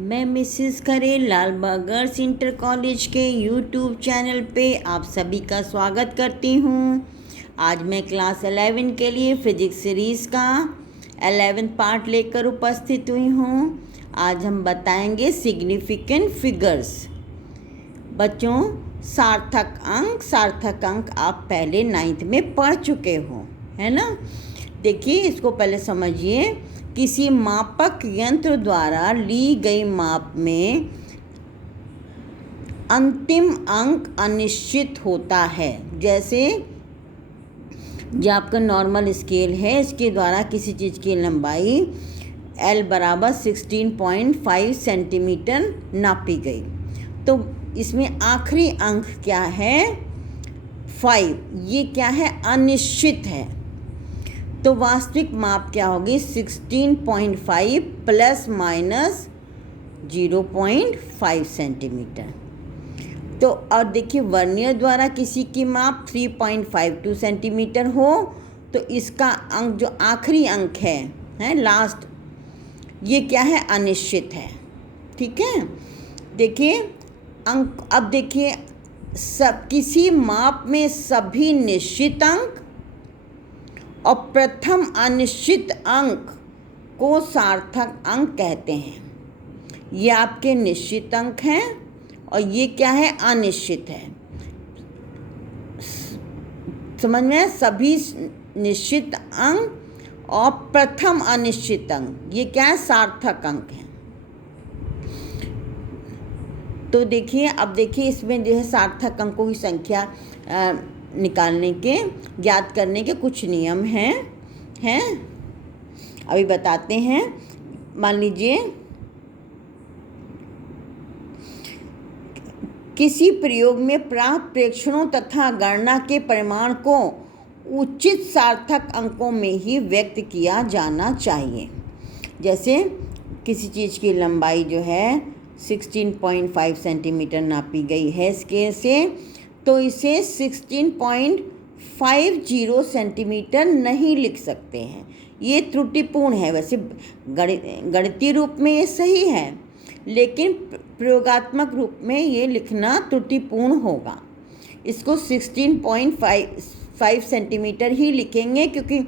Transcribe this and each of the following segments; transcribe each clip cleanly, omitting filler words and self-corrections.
मैं मिसेस करे Lalbagh girls inter college के यूट्यूब चैनल पे आप सभी का स्वागत करती हूँ। आज मैं क्लास 11 के लिए फिजिक्स सीरीज़ का 11th पार्ट लेकर उपस्थित हुई हूँ। आज हम बताएंगे सिग्निफिकेंट फिगर्स। बच्चों, सार्थक अंक आप पहले 9th में पढ़ चुके हो, है ना। देखिए, इसको पहले समझिए। किसी मापक यंत्र द्वारा ली गई माप में अंतिम अंक अनिश्चित होता है। जैसे जो आपका नॉर्मल स्केल है, इसके द्वारा किसी चीज़ की लंबाई L बराबर 16.5 सेंटीमीटर नापी गई, तो इसमें आखिरी अंक क्या है? 5। ये क्या है? अनिश्चित है। तो वास्तविक माप क्या होगी? 16.5 प्लस माइनस 0.5 सेंटीमीटर। तो और देखिए, वर्नियर द्वारा किसी की माप 3.52 सेंटीमीटर हो, तो इसका अंक जो आखिरी अंक है लास्ट, ये क्या है? अनिश्चित है। ठीक है, देखिए अंक। अब देखिए, सब किसी माप में सभी निश्चित अंक और प्रथम अनिश्चित अंक को सार्थक अंक कहते हैं। ये आपके निश्चित अंक हैं और ये क्या है? अनिश्चित है। समझ में? सभी निश्चित अंक और प्रथम अनिश्चित अंक, ये क्या है? सार्थक अंक है। तो देखिए, अब देखिए, इसमें जो है सार्थक अंकों की संख्या निकालने के, ज्ञात करने के कुछ नियम हैं अभी बताते हैं। मान लीजिए, किसी प्रयोग में प्राप्त प्रेक्षणों तथा गणना के परिमाण को उचित सार्थक अंकों में ही व्यक्त किया जाना चाहिए। जैसे किसी चीज़ की लंबाई जो है 16.5 सेंटीमीटर नापी गई है स्केल से, तो इसे 16.50 सेंटीमीटर नहीं लिख सकते हैं। ये त्रुटिपूर्ण है। वैसे गणितीय रूप में ये सही है, लेकिन प्रयोगात्मक रूप में ये लिखना त्रुटिपूर्ण होगा। इसको 16.5 सेंटीमीटर ही लिखेंगे, क्योंकि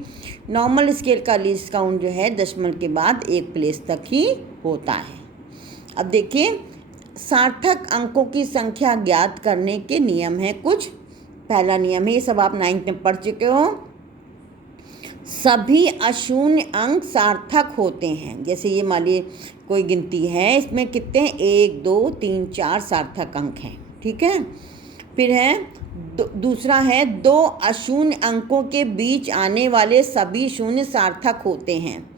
नॉर्मल स्केल का लीस्ट काउंट जो है दशमलव के बाद एक प्लेस तक ही होता है। अब देखिए, सार्थक अंकों की संख्या ज्ञात करने के नियम हैं कुछ। पहला नियम है, ये सब आप 9th में पढ़ चुके हो। सभी अशून्य अंक सार्थक होते हैं। जैसे ये मान लीजिए कोई गिनती है, इसमें कितने हैं? 1 2 3 4 सार्थक अंक हैं। ठीक है। फिर है दूसरा है, 2 अशून्य अंकों के बीच आने वाले सभी शून्य सार्थक होते हैं।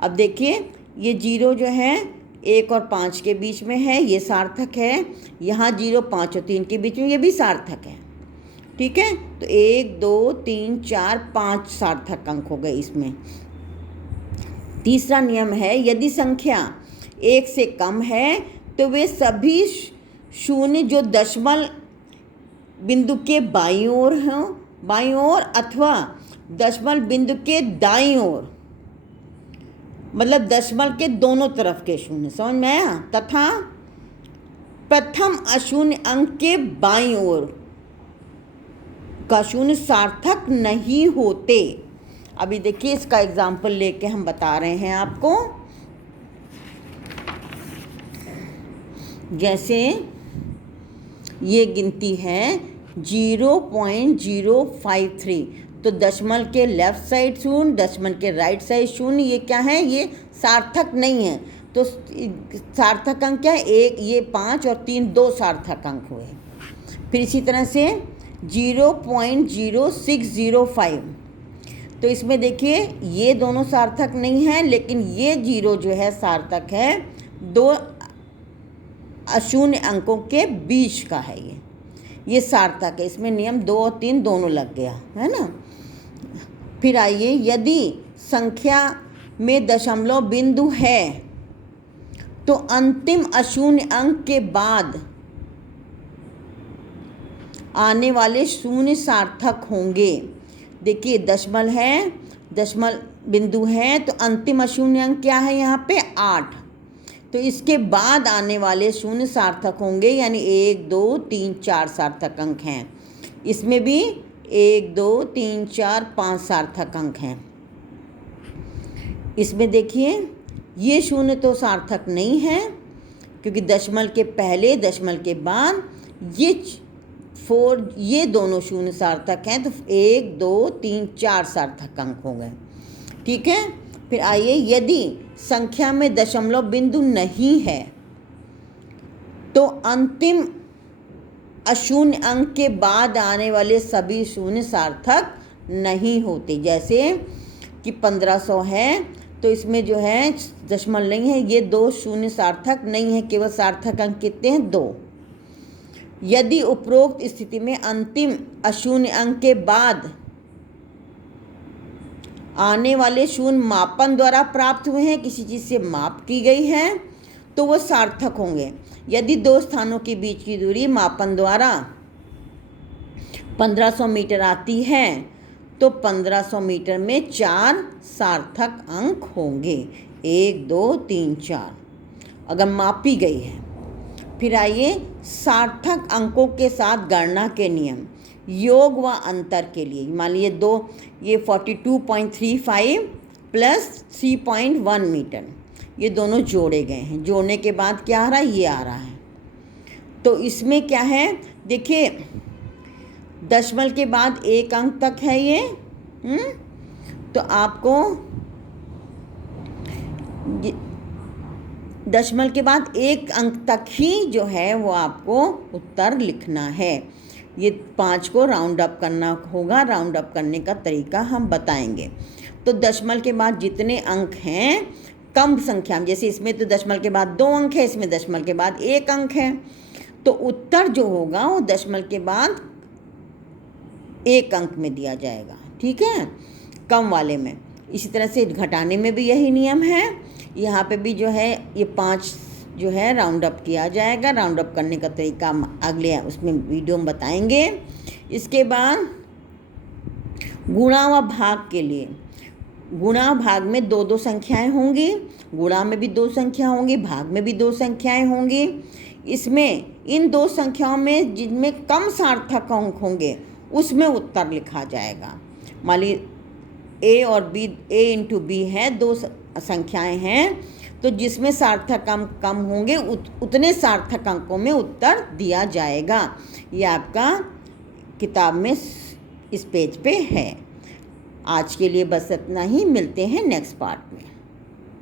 अब देखिए, ये 0 जो है 1 और 5 के बीच में है, ये सार्थक है। यहाँ 0 5 और 3 के बीच में, ये भी सार्थक है। ठीक है, तो 1 2 3 4 5 सार्थक अंक हो गए इसमें। तीसरा नियम है, यदि संख्या 1 से कम है तो वे सभी शून्य जो दशमलव बिंदु के बाईं ओर अथवा दशमलव बिंदु के दाईं ओर, मतलब दशमलव के दोनों तरफ के शून्य, समझ में आया? तथा प्रथम अशून्य अंक के बाईं ओर का शून्य सार्थक नहीं होते। अभी देखिए, इसका एग्जाम्पल लेके हम बता रहे हैं आपको। जैसे ये गिनती है 0.053, तो दशमलव के लेफ्ट साइड शून्य, दशमलव के राइट साइड शून्य, ये क्या है? ये सार्थक नहीं है। तो सार्थक अंक क्या है? 1, ये 5 और 3, 2 सार्थक अंक हुए। फिर इसी तरह से 0.0605, तो इसमें देखिए ये दोनों सार्थक नहीं है, लेकिन ये 0 जो है सार्थक है। 2 अशून्य अंकों के बीच का है ये सार्थक है। इसमें नियम 2 और 3 दोनों लग गया, है ना। फिर आइए, यदि संख्या में दशमलव बिंदु है तो अंतिम अशून्य अंक के बाद आने वाले शून्य सार्थक होंगे। देखिए, दशमलव बिंदु है, तो अंतिम अशून्य अंक क्या है यहाँ पे? 8। तो इसके बाद आने वाले शून्य सार्थक होंगे, यानी 1 2 3 4 सार्थक अंक हैं। इसमें भी 1 2 3 4 5 सार्थक अंक हैं। इसमें देखिए ये शून्य तो सार्थक नहीं है, क्योंकि दशमलव के पहले दशमलव के बाद ये दोनों शून्य सार्थक हैं, तो 1 2 3 4 सार्थक अंक हो गए। ठीक है। फिर आइए, यदि संख्या में दशमलव बिंदु नहीं है तो अंतिम अशून्य अंक के बाद आने वाले सभी शून्य सार्थक नहीं होते। जैसे कि 1500 है, तो इसमें जो है दशमलव नहीं है, ये 2 शून्य सार्थक नहीं है, केवल सार्थक अंक कितने हैं? 2। यदि उपरोक्त स्थिति में अंतिम अशून्य अंक के बाद आने वाले शून्य मापन द्वारा प्राप्त हुए हैं, किसी चीज़ से माप की गई है, तो वो सार्थक होंगे। यदि 2 स्थानों के बीच की दूरी मापन द्वारा 1500 मीटर आती है, तो 1500 मीटर में 4 सार्थक अंक होंगे। 1 2 3 4 अगर मापी गई है। फिर आइए, सार्थक अंकों के साथ गणना के नियम। योग व अंतर के लिए मान लीजिए ये 42.35 प्लस 3.1 मीटर, ये दोनों जोड़े गए हैं। जोड़ने के बाद क्या आ रहा है? ये आ रहा है। तो इसमें क्या है? देखिए, दशमलव के बाद 1 अंक तक है ये। तो आपको दशमलव के बाद 1 अंक तक ही जो है वो आपको उत्तर लिखना है। ये 5 को राउंड अप करना होगा। राउंड अप करने का तरीका हम बताएंगे। तो दशमलव के बाद जितने अंक हैं कम संख्या में, जैसे इसमें तो दशमलव के बाद 2 अंक है, इसमें दशमलव के बाद 1 अंक है, तो उत्तर जो होगा वो दशमलव के बाद 1 अंक में दिया जाएगा। ठीक है, कम वाले में। इसी तरह से घटाने में भी यही नियम है। यहाँ पे भी जो है ये 5 जो है राउंड अप किया जाएगा। राउंड अप करने का तरीका हम अगले उसमें वीडियो में बताएंगे। इसके बाद गुणा व भाग के लिए, गुणा भाग में 2 संख्याएं होंगी। गुणा में भी 2 संख्या होंगी, भाग में भी 2 संख्याएं होंगी। इसमें इन 2 संख्याओं में जिनमें कम सार्थक अंक होंगे उसमें उत्तर लिखा जाएगा। मान ली a और b, a इंटू बी है, 2 संख्याएं हैं, तो जिसमें सार्थक अंक कम होंगे उतने सार्थक अंकों में उत्तर दिया जाएगा। ये आपका किताब में इस पेज पे है। आज के लिए बस इतना ही। मिलते हैं नेक्स्ट पार्ट में।